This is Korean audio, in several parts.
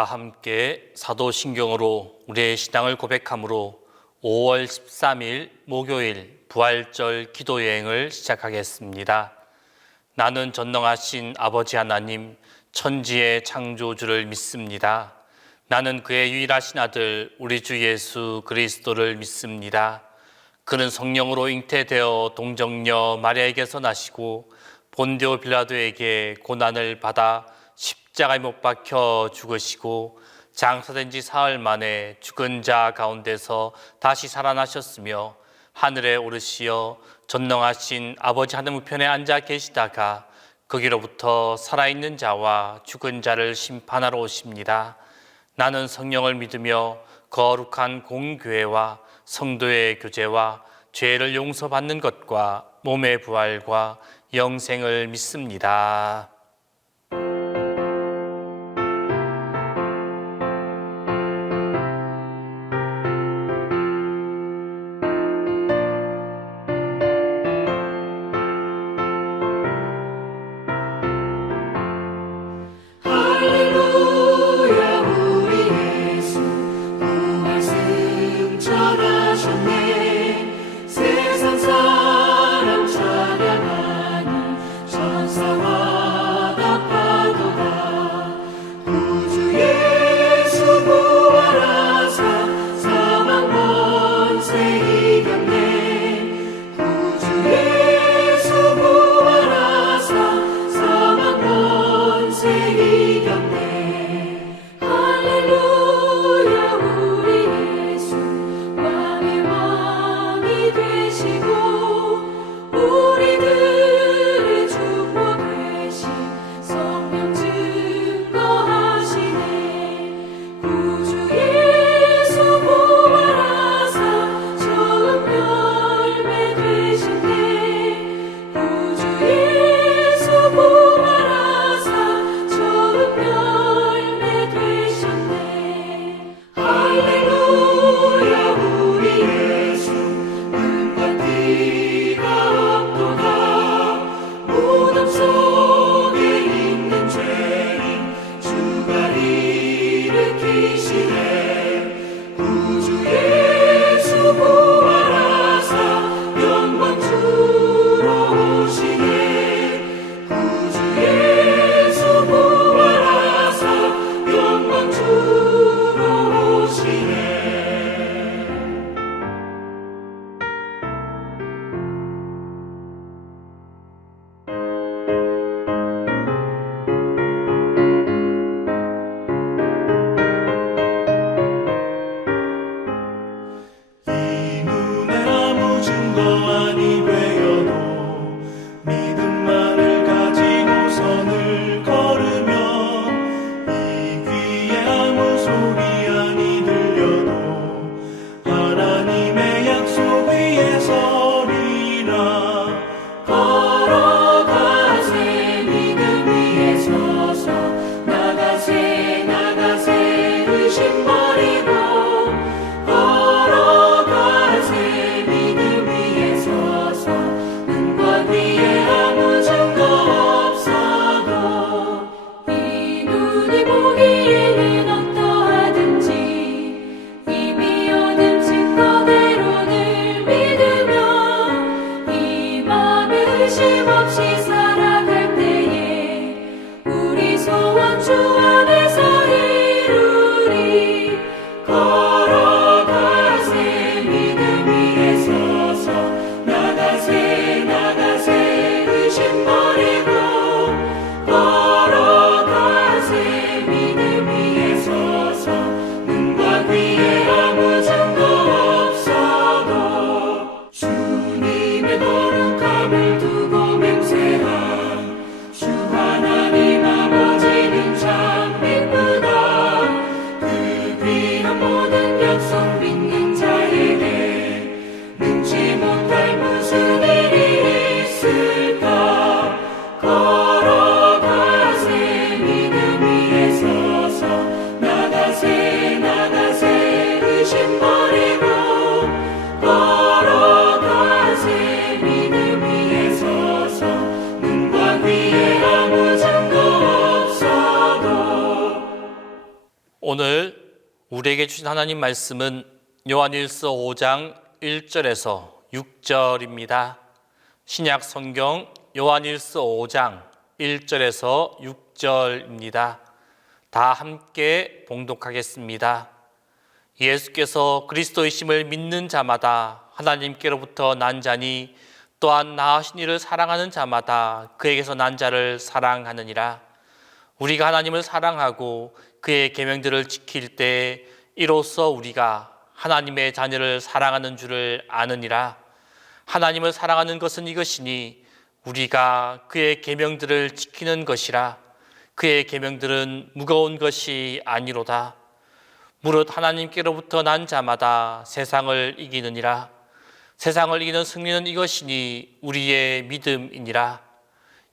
다 함께 사도신경으로 우리의 신앙을 고백함으로 5월 13일 목요일 부활절 기도여행을 시작하겠습니다. 나는 전능하신 아버지 하나님 천지의 창조주를 믿습니다. 나는 그의 유일하신 아들 우리 주 예수 그리스도를 믿습니다. 그는 성령으로 잉태되어 동정녀 마리아에게서 나시고 본디오 빌라도에게 고난을 받아 십자가에 못 박혀 죽으시고 장사된 지 사흘 만에 죽은 자 가운데서 다시 살아나셨으며 하늘에 오르시어 전능하신 아버지 하늘 우편에 앉아 계시다가 거기로부터 살아있는 자와 죽은 자를 심판하러 오십니다. 나는 성령을 믿으며 거룩한 공교회와 성도의 교제와 죄를 용서받는 것과 몸의 부활과 영생을 믿습니다. 할렐루야 우리 예수 왕의 왕 우리에게 주신 하나님 말씀은 요한일서 5장 1절에서 6절입니다. 신약 성경 요한일서 5장 1절에서 6절입니다. 다 함께 봉독하겠습니다. 예수께서 그리스도이심을 믿는 자마다 하나님께로부터 난 자니 또한 낳으신 이를 사랑하는 자마다 그에게서 난 자를 사랑하느니라. 우리가 하나님을 사랑하고 그의 계명들을 지킬 때 이로써 우리가 하나님의 자녀를 사랑하는 줄을 아느니라. 하나님을 사랑하는 것은 이것이니 우리가 그의 계명들을 지키는 것이라. 그의 계명들은 무거운 것이 아니로다. 무릇 하나님께로부터 난 자마다 세상을 이기느니라. 세상을 이기는 승리는 이것이니 우리의 믿음이니라.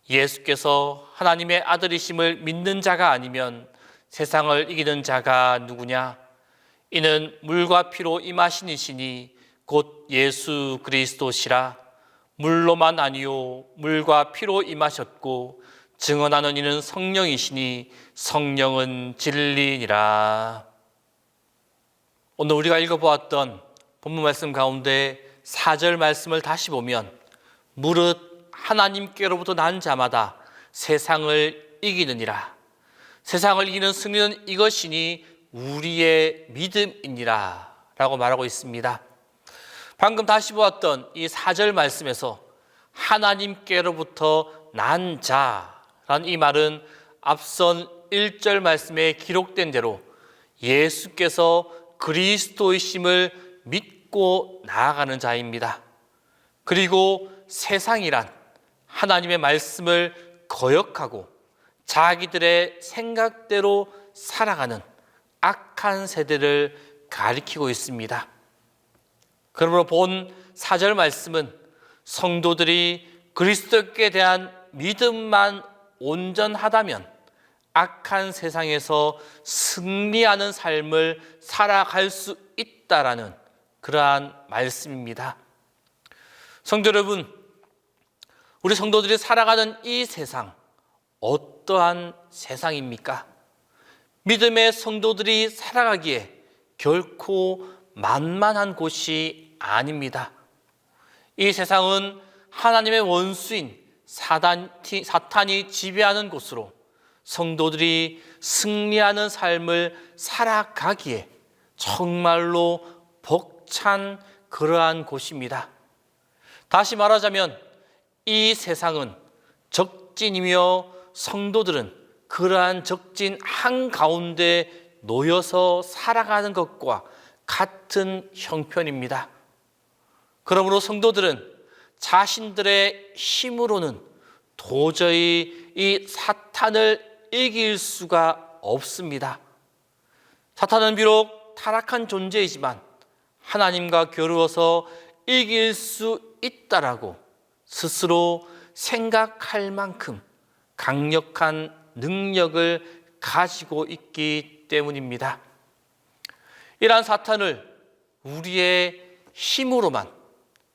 예수께서 하나님의 아들이심을 믿는 자가 아니면 세상을 이기는 자가 누구냐? 이는 물과 피로 임하신 이시니 곧 예수 그리스도시라. 물로만 아니요 물과 피로 임하셨고 증언하는 이는 성령이시니 성령은 진리니라. 오늘 우리가 읽어보았던 본문 말씀 가운데 4절 말씀을 다시 보면 무릇 하나님께로부터 난 자마다 세상을 이기느니라. 세상을 이기는 승리는 이것이니 우리의 믿음이니라 라고 말하고 있습니다. 방금 다시 보았던 이 4절 말씀에서 하나님께로부터 난 자라는 이 말은 앞선 1절 말씀에 기록된 대로 예수께서 그리스도이심을 믿고 나아가는 자입니다. 그리고 세상이란 하나님의 말씀을 거역하고 자기들의 생각대로 살아가는 악한 세대를 가리키고 있습니다. 그러므로 본 4절 말씀은 성도들이 그리스도께 대한 믿음만 온전하다면 악한 세상에서 승리하는 삶을 살아갈 수 있다라는 그러한 말씀입니다. 성도 여러분, 우리 성도들이 살아가는 이 세상 어떠한 세상입니까? 믿음의 성도들이 살아가기에 결코 만만한 곳이 아닙니다. 이 세상은 하나님의 원수인 사탄이 지배하는 곳으로 성도들이 승리하는 삶을 살아가기에 정말로 벅찬 그러한 곳입니다. 다시 말하자면 이 세상은 적진이며 성도들은 그러한 적진 한가운데 놓여서 살아가는 것과 같은 형편입니다. 그러므로 성도들은 자신들의 힘으로는 도저히 이 사탄을 이길 수가 없습니다. 사탄은 비록 타락한 존재이지만 하나님과 겨루어서 이길 수 있다라고 스스로 생각할 만큼 강력한 능력을 가지고 있기 때문입니다. 이러한 사탄을 우리의 힘으로만,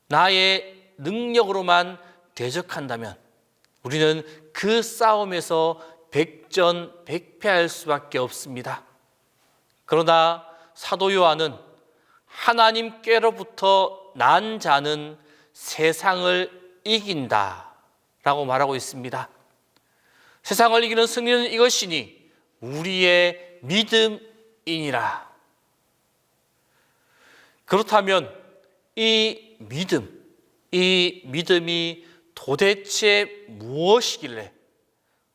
나의 능력으로만 대적한다면 우리는 그 싸움에서 백전백패할 수밖에 없습니다. 그러나 사도 요한은 하나님께로부터 난 자는 세상을 이긴다 라고 말하고 있습니다. 세상을 이기는 승리는 이것이니 우리의 믿음이니라. 그렇다면 이 믿음이 도대체 무엇이길래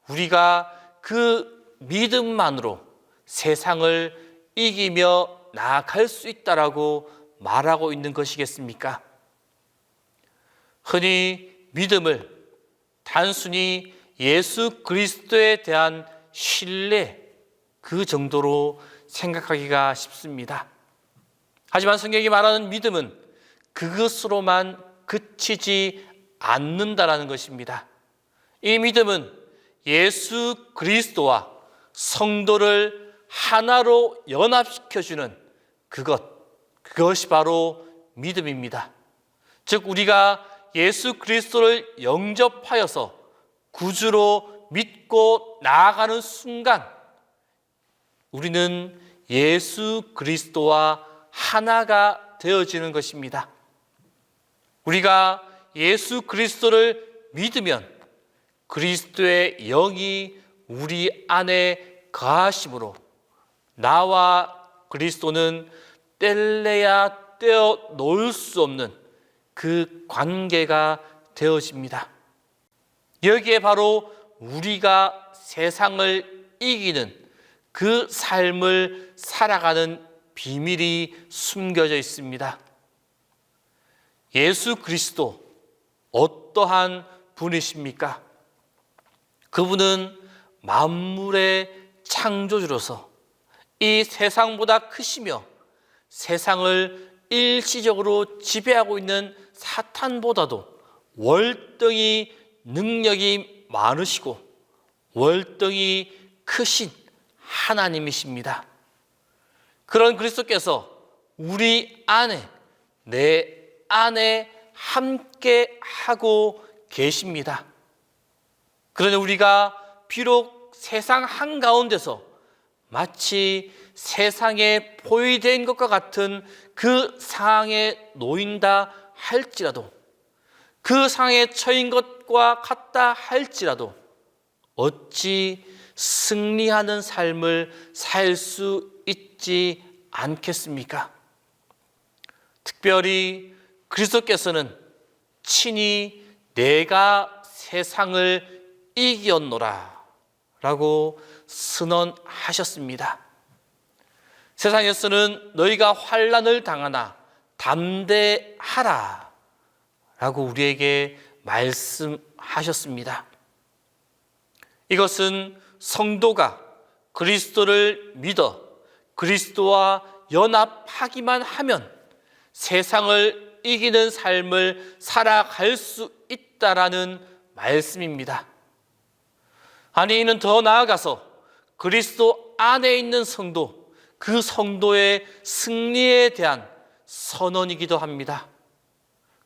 우리가 그 믿음만으로 세상을 이기며 나아갈 수 있다라고 말하고 있는 것이겠습니까? 흔히 믿음을 단순히 예수 그리스도에 대한 신뢰 그 정도로 생각하기가 쉽습니다. 하지만 성경이 말하는 믿음은 그것으로만 그치지 않는다라는 것입니다. 이 믿음은 예수 그리스도와 성도를 하나로 연합시켜주는 그것이 바로 믿음입니다. 즉 우리가 예수 그리스도를 영접하여서 구주로 믿고 나아가는 순간 우리는 예수 그리스도와 하나가 되어지는 것입니다. 우리가 예수 그리스도를 믿으면 그리스도의 영이 우리 안에 거하심으로 나와 그리스도는 뗄래야 떼어 놓을 수 없는 그 관계가 되어집니다. 여기에 바로 우리가 세상을 이기는 그 삶을 살아가는 비밀이 숨겨져 있습니다. 예수 그리스도 어떠한 분이십니까? 그분은 만물의 창조주로서 이 세상보다 크시며 세상을 일시적으로 지배하고 있는 사탄보다도 월등히 능력이 많으시고 월등히 크신 하나님이십니다. 그런 그리스도께서 우리 안에, 내 안에 함께 하고 계십니다. 그러니 우리가 비록 세상 한가운데서 마치 세상에 포위된 것과 같은 그 상황에 놓인다 할지라도, 그 상황에 처인 것과 같다 할지라도 어찌 승리하는 삶을 살 수 있지 않겠습니까? 특별히 그리스도께서는 친히 내가 세상을 이겼노라 라고 선언하셨습니다. 세상에서는 너희가 환난을 당하나 담대하라 라고 우리에게 말씀하셨습니다. 이것은 성도가 그리스도를 믿어 그리스도와 연합하기만 하면 세상을 이기는 삶을 살아갈 수 있다라는 말씀입니다. 아니, 이는 더 나아가서 그리스도 안에 있는 성도, 그 성도의 승리에 대한 선언이기도 합니다.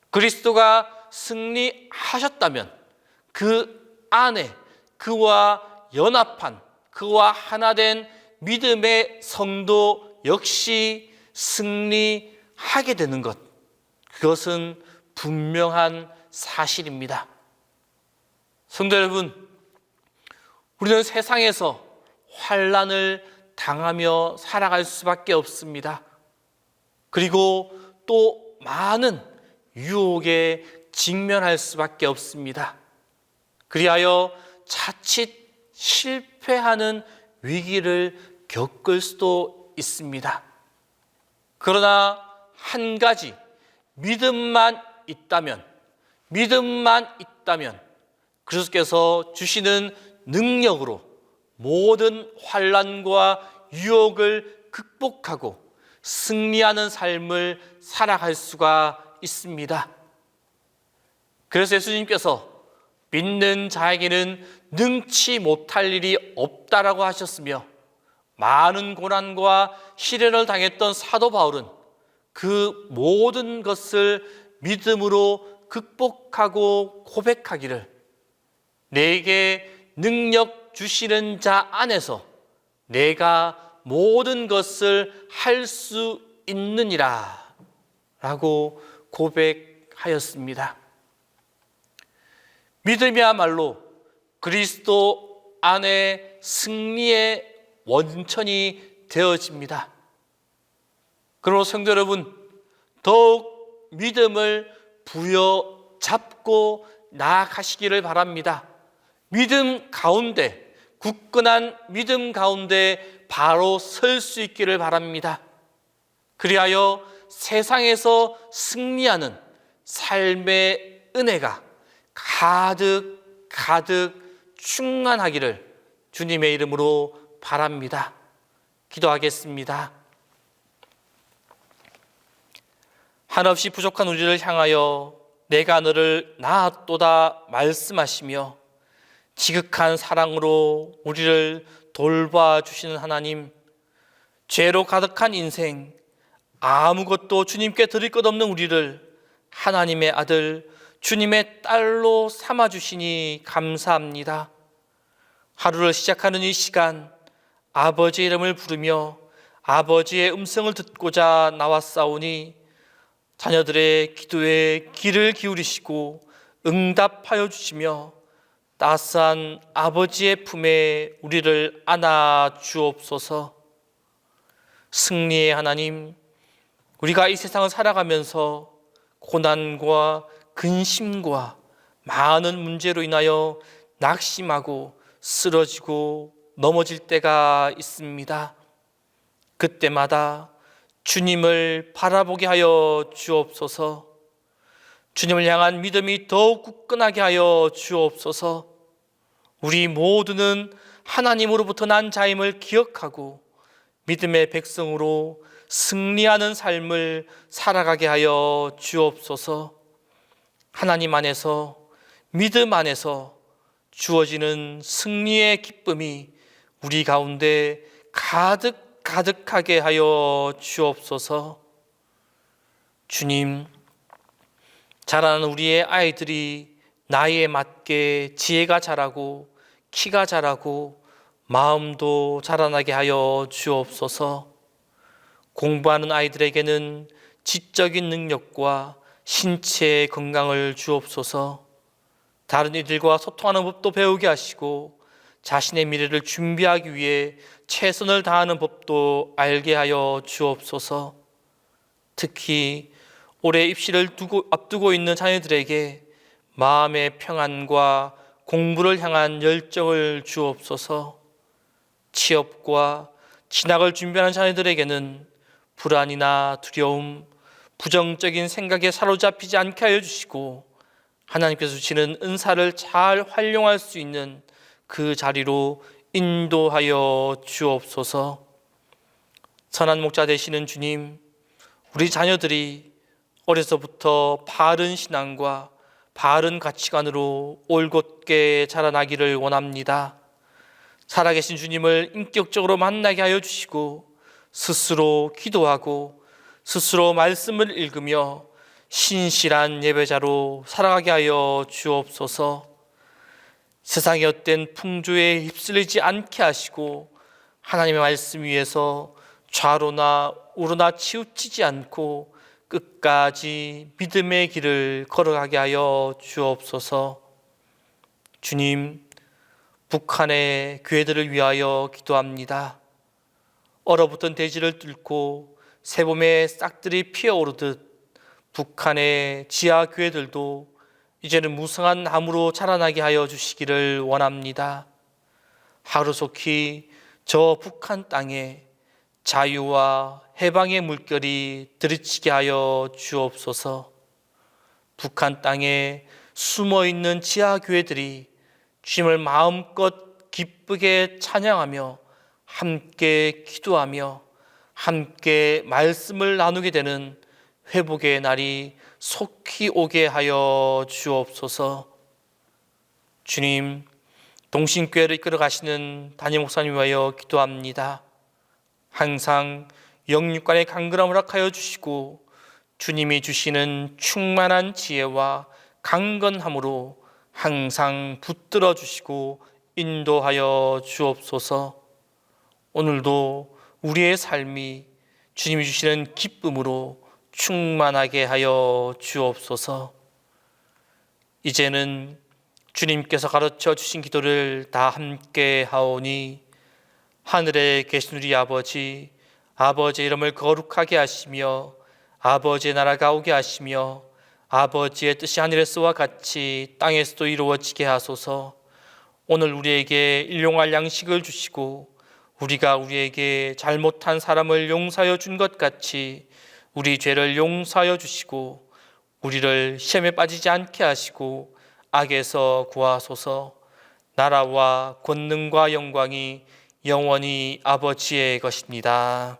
그리스도가 승리하셨다면 그 안에 그와 연합한, 그와 하나 된 믿음의 성도 역시 승리하게 되는 것, 그것은 분명한 사실입니다. 성도 여러분, 우리는 세상에서 환난을 당하며 살아갈 수밖에 없습니다. 그리고 또 많은 유혹에 직면할 수밖에 없습니다. 그리하여 자칫 실패하는 위기를 겪을 수도 있습니다. 그러나 한 가지, 믿음만 있다면 그리스도께서 주시는 능력으로 모든 환난과 유혹을 극복하고 승리하는 삶을 살아갈 수가 있습니다. 그래서 예수님께서 믿는 자에게는 능치 못할 일이 없다라고 하셨으며, 많은 고난과 시련을 당했던 사도 바울은 그 모든 것을 믿음으로 극복하고 고백하기를, 내게 능력 주시는 자 안에서 내가 모든 것을 할 수 있느니라 라고 고백하였습니다. 믿음이야말로 그리스도 안에 승리의 원천이 되어집니다. 그러므로 성도 여러분, 더욱 믿음을 부여잡고 나아가시기를 바랍니다. 믿음 가운데, 굳건한 믿음 가운데 바로 설 수 있기를 바랍니다. 그리하여 세상에서 승리하는 삶의 은혜가 가득 충만하기를 주님의 이름으로 바랍니다. 기도하겠습니다. 한없이 부족한 우리를 향하여 내가 너를 낳았도다 말씀하시며 지극한 사랑으로 우리를 돌봐주시는 하나님, 죄로 가득한 인생, 아무것도 주님께 드릴 것 없는 우리를 하나님의 아들, 주님의 딸로 삼아주시니 감사합니다. 하루를 시작하는 이 시간, 아버지의 이름을 부르며 아버지의 음성을 듣고자 나왔사오니 자녀들의 기도에 귀를 기울이시고 응답하여 주시며 따스한 아버지의 품에 우리를 안아 주옵소서. 승리의 하나님, 우리가 이 세상을 살아가면서 고난과 근심과 많은 문제로 인하여 낙심하고 쓰러지고 넘어질 때가 있습니다. 그때마다 주님을 바라보게 하여 주옵소서. 주님을 향한 믿음이 더욱 굳건하게 하여 주옵소서. 우리 모두는 하나님으로부터 난 자임을 기억하고 믿음의 백성으로 승리하는 삶을 살아가게 하여 주옵소서. 하나님 안에서, 믿음 안에서 주어지는 승리의 기쁨이 우리 가운데 가득하게 하여 주옵소서. 주님, 자라는 우리의 아이들이 나이에 맞게 지혜가 자라고 키가 자라고 마음도 자라나게 하여 주옵소서. 공부하는 아이들에게는 지적인 능력과 신체의 건강을 주옵소서. 다른 이들과 소통하는 법도 배우게 하시고 자신의 미래를 준비하기 위해 최선을 다하는 법도 알게 하여 주옵소서. 특히 올해 입시를 앞두고 있는 자녀들에게 마음의 평안과 공부를 향한 열정을 주옵소서. 취업과 진학을 준비하는 자녀들에게는 불안이나 두려움, 부정적인 생각에 사로잡히지 않게 하여 주시고 하나님께서 주시는 은사를 잘 활용할 수 있는 그 자리로 인도하여 주옵소서. 선한 목자 되시는 주님, 우리 자녀들이 어려서부터 바른 신앙과 바른 가치관으로 올곧게 자라나기를 원합니다. 살아계신 주님을 인격적으로 만나게 하여 주시고 스스로 기도하고 스스로 말씀을 읽으며 신실한 예배자로 살아가게 하여 주옵소서. 세상의 헛된 풍조에 휩쓸리지 않게 하시고 하나님의 말씀 위에서 좌로나 우로나 치우치지 않고 끝까지 믿음의 길을 걸어가게 하여 주옵소서. 주님, 북한의 교회들을 위하여 기도합니다. 얼어붙은 대지를 뚫고 새봄의 싹들이 피어오르듯 북한의 지하 교회들도 이제는 무성한 나무로 자라나게 하여 주시기를 원합니다. 하루속히 저 북한 땅에 자유와 해방의 물결이 들이치게 하여 주옵소서. 북한 땅에 숨어있는 지하 교회들이 주님을 마음껏 기쁘게 찬양하며 함께 기도하며 함께 말씀을 나누게 되는 회복의 날이 속히 오게 하여 주옵소서. 주님, 동신교회를 이끌어 가시는 담임 목사님 위하여 기도합니다. 항상 영육간의 강건함을 허락하여 주시고 주님이 주시는 충만한 지혜와 강건함으로 항상 붙들어 주시고 인도하여 주옵소서. 오늘도 우리의 삶이 주님이 주시는 기쁨으로 충만하게 하여 주옵소서. 이제는 주님께서 가르쳐 주신 기도를 다 함께 하오니 하늘에 계신 우리 아버지, 아버지의 이름을 거룩하게 하시며 아버지의 나라가 오게 하시며 아버지의 뜻이 하늘에서와 같이 땅에서도 이루어지게 하소서. 오늘 우리에게 일용할 양식을 주시고 우리가 우리에게 잘못한 사람을 용서하여 준 것 같이 우리 죄를 용서하여 주시고 우리를 시험에 빠지지 않게 하시고 악에서 구하소서. 나라와 권능과 영광이 영원히 아버지의 것입니다.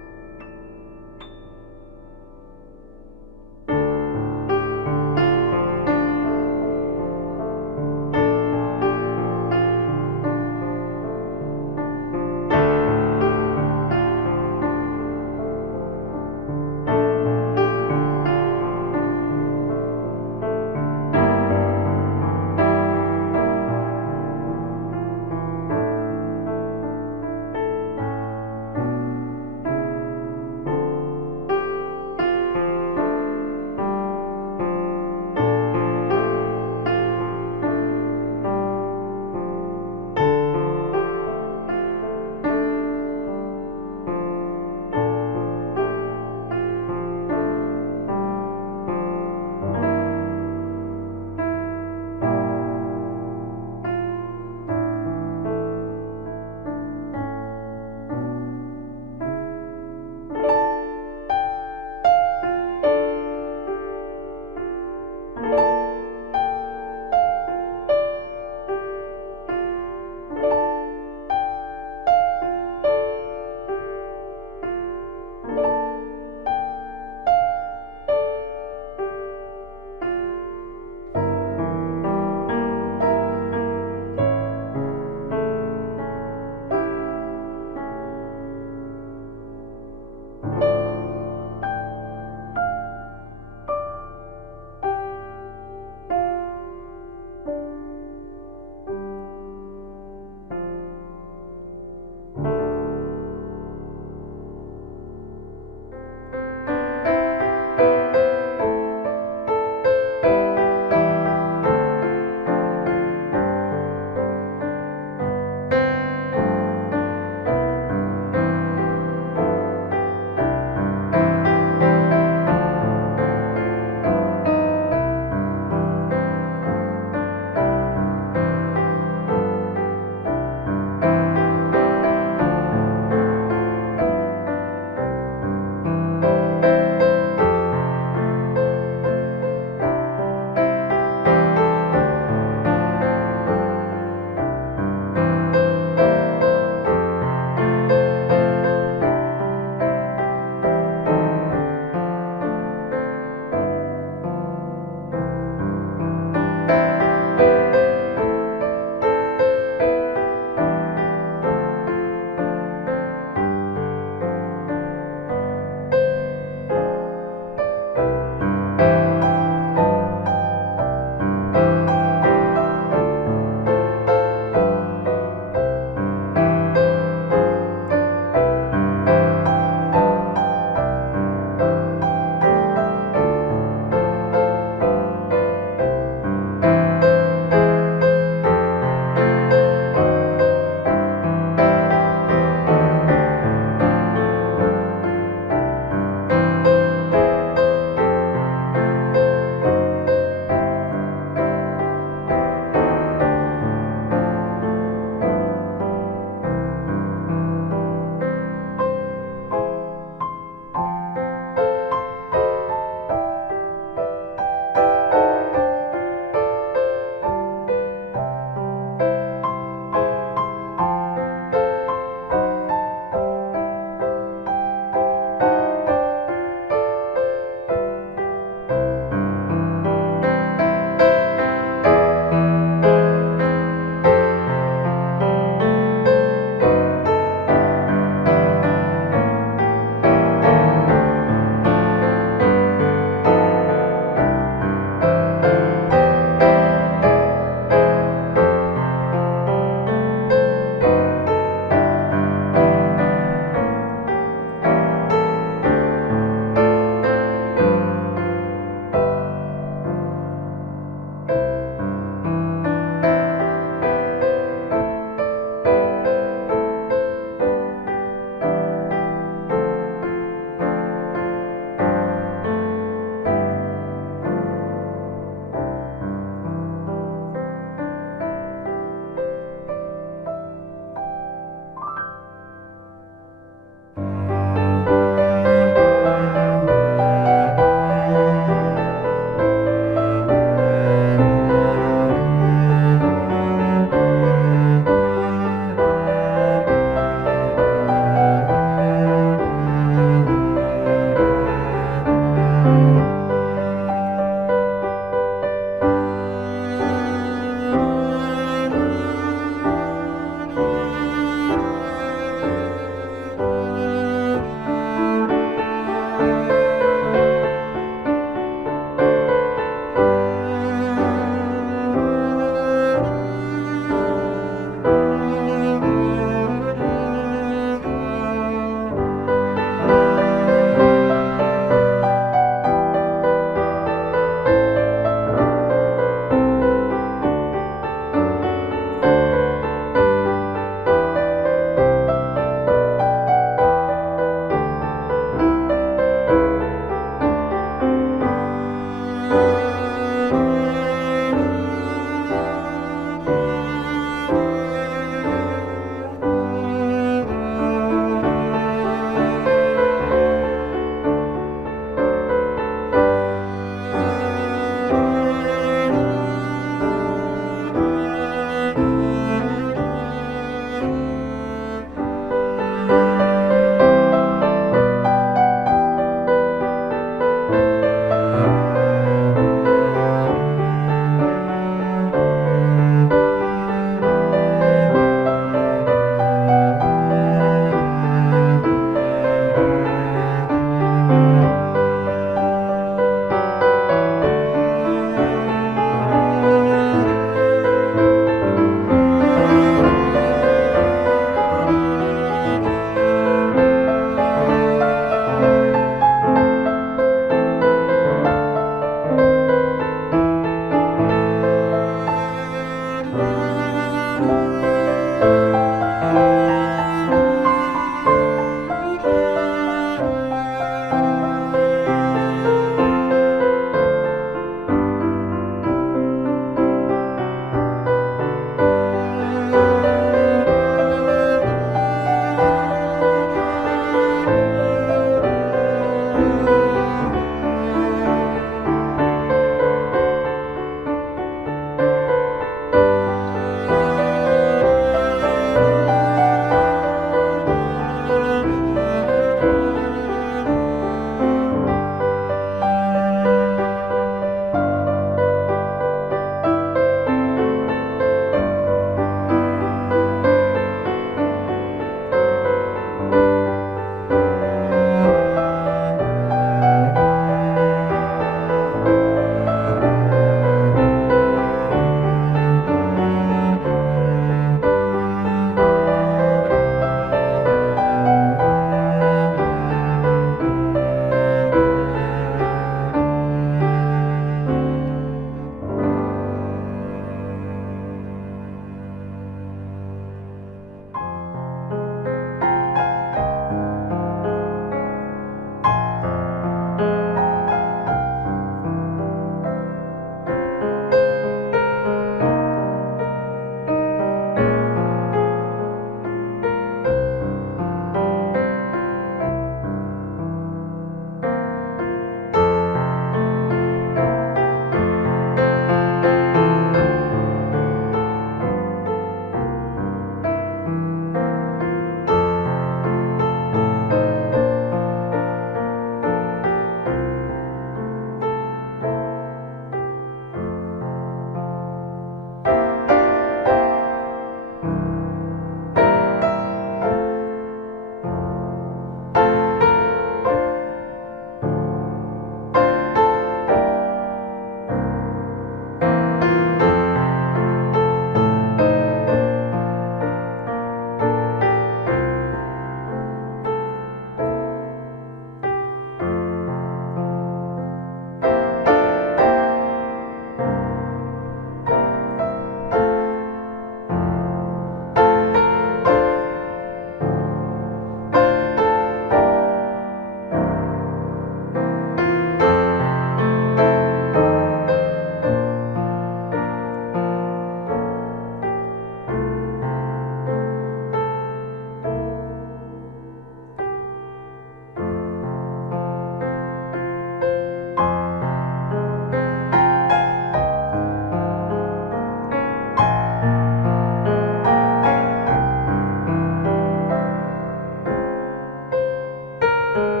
아멘.